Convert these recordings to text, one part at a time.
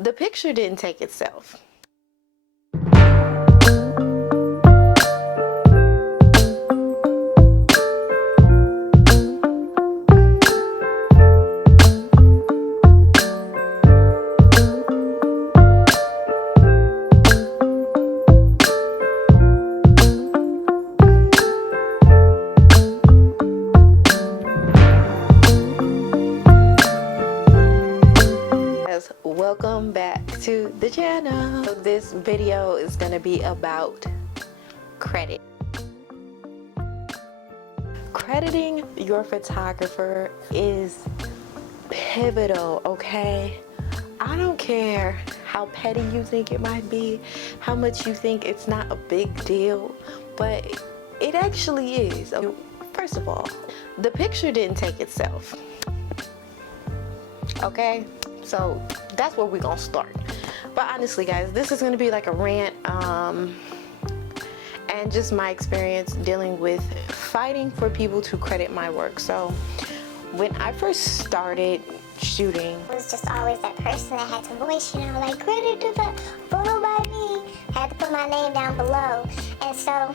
The picture didn't take itself. Welcome back to the channel. So this video is going to be about credit. Crediting your photographer is pivotal, okay? I don't care how petty you think it might be, how much you think it's not a big deal, but it actually is. First of all, the picture didn't take itself, okay? So that's where we're gonna start. But honestly, guys, this is gonna be like a rant and just my experience dealing with fighting for people to credit my work. So when I first started shooting, it was just always that person that had to voice, like, credit to the photo by me. I had to put my name down below. And so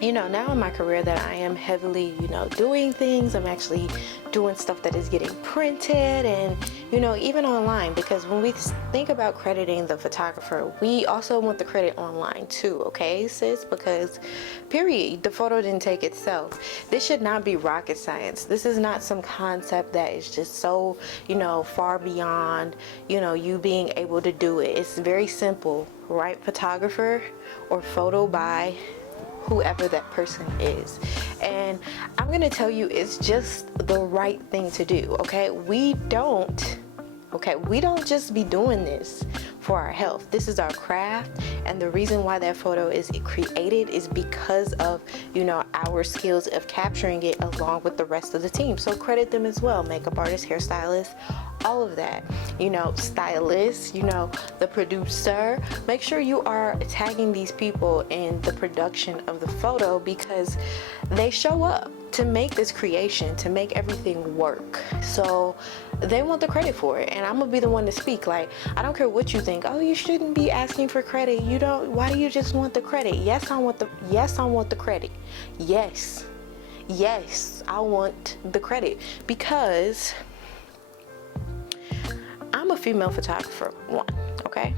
now in my career that I am heavily, doing things, I'm actually doing stuff that is getting printed and, even online, because when we think about crediting the photographer, we also want the credit online too, okay, sis? Because period, the photo didn't take itself. This should not be rocket science. This is not some concept that is just so, far beyond, you being able to do it. It's very simple, right? Photographer or photo by whoever that person is. And I'm gonna tell you, it's just the right thing to do, okay? We don't just be doing this for our health. This is our craft, and the reason why that photo is created is because of our skills of capturing it along with the rest of the team. So credit them as well. Makeup artists, hairstylists, all of that, stylists, the producer. Make sure you are tagging these people in the production of the photo, because they show up to make this creation, to make everything work. So they want the credit for it, and I'm gonna be the one to speak. Like, I don't care what you think. Oh, you shouldn't be asking for credit. Why do you just want the credit? Yes, I want the credit. Yes, I want the credit, because I'm a female photographer, one, okay?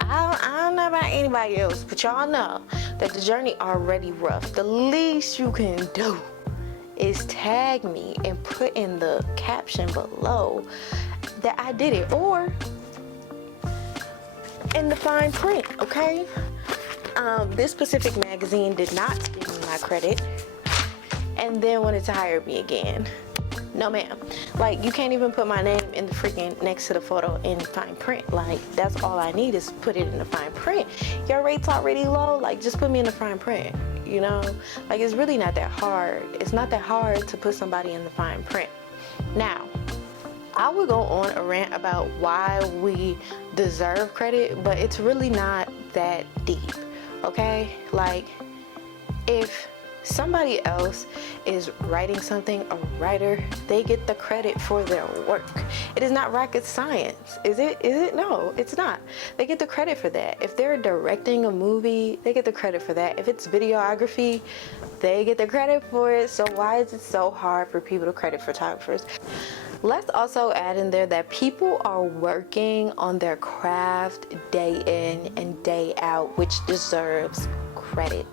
I don't know about anybody else, but y'all know that the journey already rough. The least you can do is tag me and put in the caption below that I did it, or in the fine print, okay? This specific magazine did not give me my credit and then wanted to hire me again. No ma'am. Like, you can't even put my name in the freaking next to the photo in fine print. Like, that's all I need is put it in the fine print. Your rate's already low, like, just put me in the fine print, like, it's really not that hard. It's not that hard to put somebody in the fine print. Now, I would go on a rant about why we deserve credit, but it's really not that deep, okay? Like, if somebody else is writing something, a writer, they get the credit for their work. It is not rocket science. Is it? No, it's not. They get the credit for that. If they're directing a movie, they get the credit for that. If it's videography, they get the credit for it. So why is it so hard for people to credit photographers? Let's also add in there that people are working on their craft day in and day out, which deserves credit.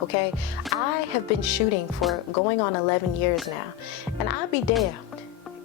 Okay, I have been shooting for going on 11 years now, and I'd be damned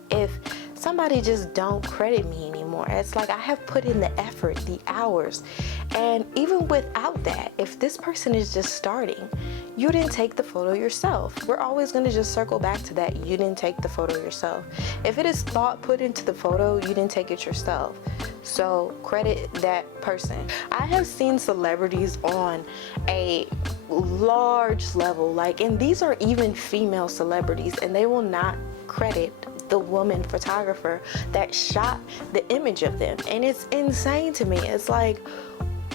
if somebody just don't credit me anymore. It's like I have put in the effort, the hours, and even without that, if this person is just starting, you didn't take the photo yourself. We're always going to just circle back to that. You didn't take the photo yourself. If it is thought put into the photo, you didn't take it yourself. So credit that person. I have seen celebrities on a large level, and these are even female celebrities, and they will not credit the woman photographer that shot the image of them. And it's insane to me. It's like,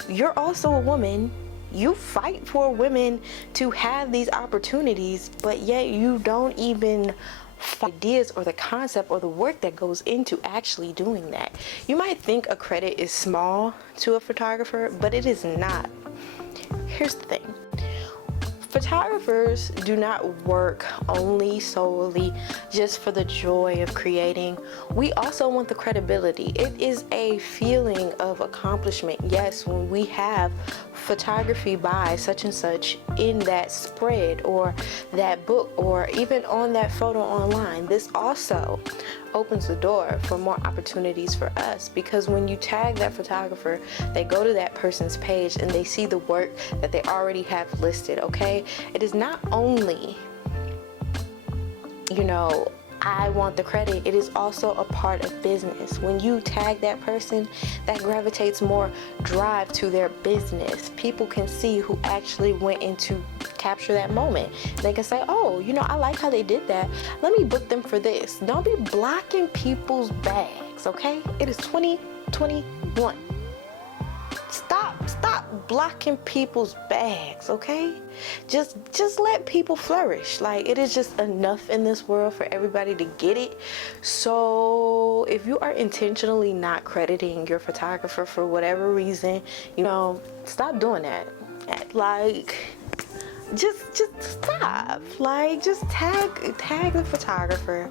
you're also a woman. You fight for women to have these opportunities, but yet you don't even ideas or the concept or the work that goes into actually doing that. You might think a credit is small to a photographer, but it is not. Here's the thing. Photographers do not work only solely just for the joy of creating. We also want the credibility. It is a feeling of accomplishment. Yes, when we have photography by such and such in that spread or that book or even on that photo online, this also opens the door for more opportunities for us, because when you tag that photographer, they go to that person's page and they see the work that they already have listed. Okay, it is not only, you know, I want the credit, it is also a part of business. When you tag that person, that gravitates more drive to their business. People can see who actually went into capture that moment. They can say, oh, you know, I like how they did that. Let me book them for this. Don't be blocking people's bags, okay? It is 2021. Stop blocking people's bags, okay? Just let people flourish. Like, it is just enough in this world for everybody to get it. So if you are intentionally not crediting your photographer for whatever reason, you know, stop doing that. Like, just stop. Like, just tag the photographer,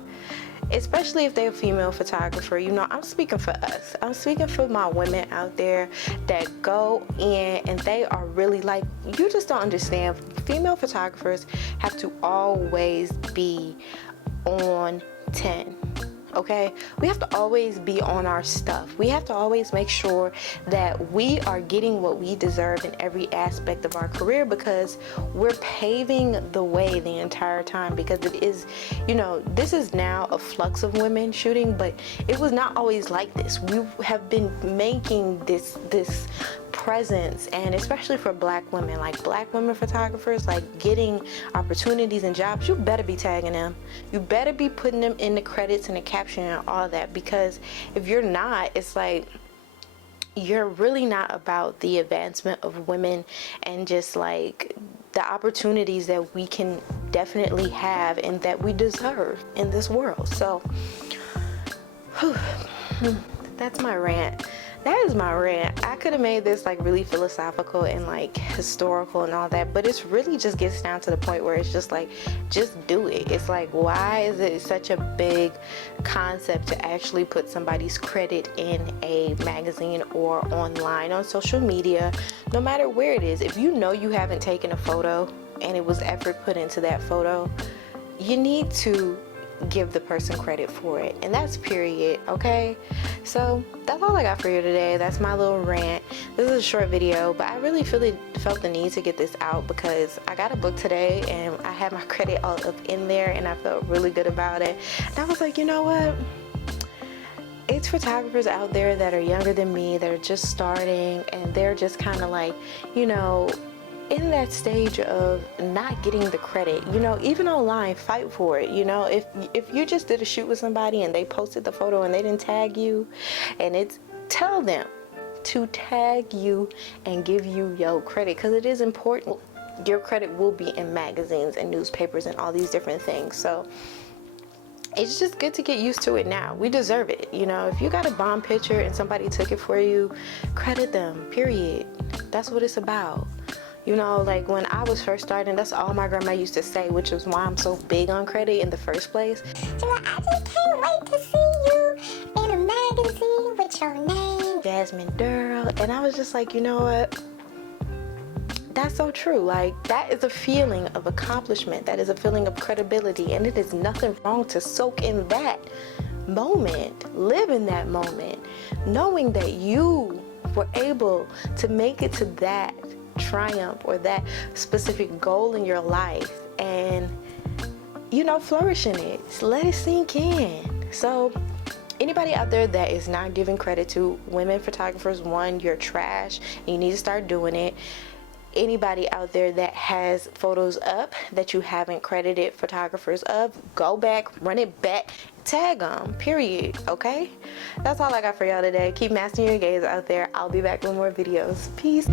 especially if they're a female photographer. You know, I'm speaking for us. I'm speaking for my women out there that go in and they are really, like, you just don't understand. Female photographers have to always be on 10. Okay, we have to always be on our stuff. We have to always make sure that we are getting what we deserve in every aspect of our career, because we're paving the way the entire time. Because it is, you know, this is now a flux of women shooting, but it was not always like this. We have been making this presence, and especially for black women, like black women photographers, like getting opportunities and jobs, you better be tagging them. You better be putting them in the credits and the caption and all that, because if you're not, it's like you're really not about the advancement of women and just like the opportunities that we can definitely have and that we deserve in this world. So that's my rant. That is my rant. I could have made this like really philosophical and like historical and all that, but it's really just gets down to the point where it's just like, just do it. It's like, why is it such a big concept to actually put somebody's credit in a magazine or online on social media, no matter where it is? If you know you haven't taken a photo and it was effort put into that photo, you need to give the person credit for it, and that's period. Okay, so that's all I got for you today. That's my little rant. This is a short video, but I really felt the need to get this out because I got a book today and I had my credit all up in there and I felt really good about it. And I was like, you know what, it's photographers out there that are younger than me, that are just starting, and they're just kind of like, you know, in that stage of not getting the credit. You know, even online, fight for it. You know, if you just did a shoot with somebody and they posted the photo and they didn't tag you, and it's, tell them to tag you and give you your credit, because it is important. Your credit will be in magazines and newspapers and all these different things. So it's just good to get used to it now. We deserve it. You know, if you got a bomb picture and somebody took it for you, credit them, period. That's what it's about. You know, like when I was first starting, that's all my grandma used to say, which is why I'm so big on credit in the first place. She's like, I just can't wait to see you in a magazine with your name, Jasmine Durrell. And I was just like, you know what? That's so true. Like, that is a feeling of accomplishment. That is a feeling of credibility. And it is nothing wrong to soak in that moment, live in that moment, knowing that you were able to make it to that triumph or that specific goal in your life, and you know, flourish in it. So let it sink in. So anybody out there that is not giving credit to women photographers, one, you're trash and you need to start doing it. Anybody out there that has photos up that you haven't credited photographers of, go back, run it back, tag them, period. Okay, that's all I got for y'all today. Keep mastering your gaze out there. I'll be back with more videos. Peace.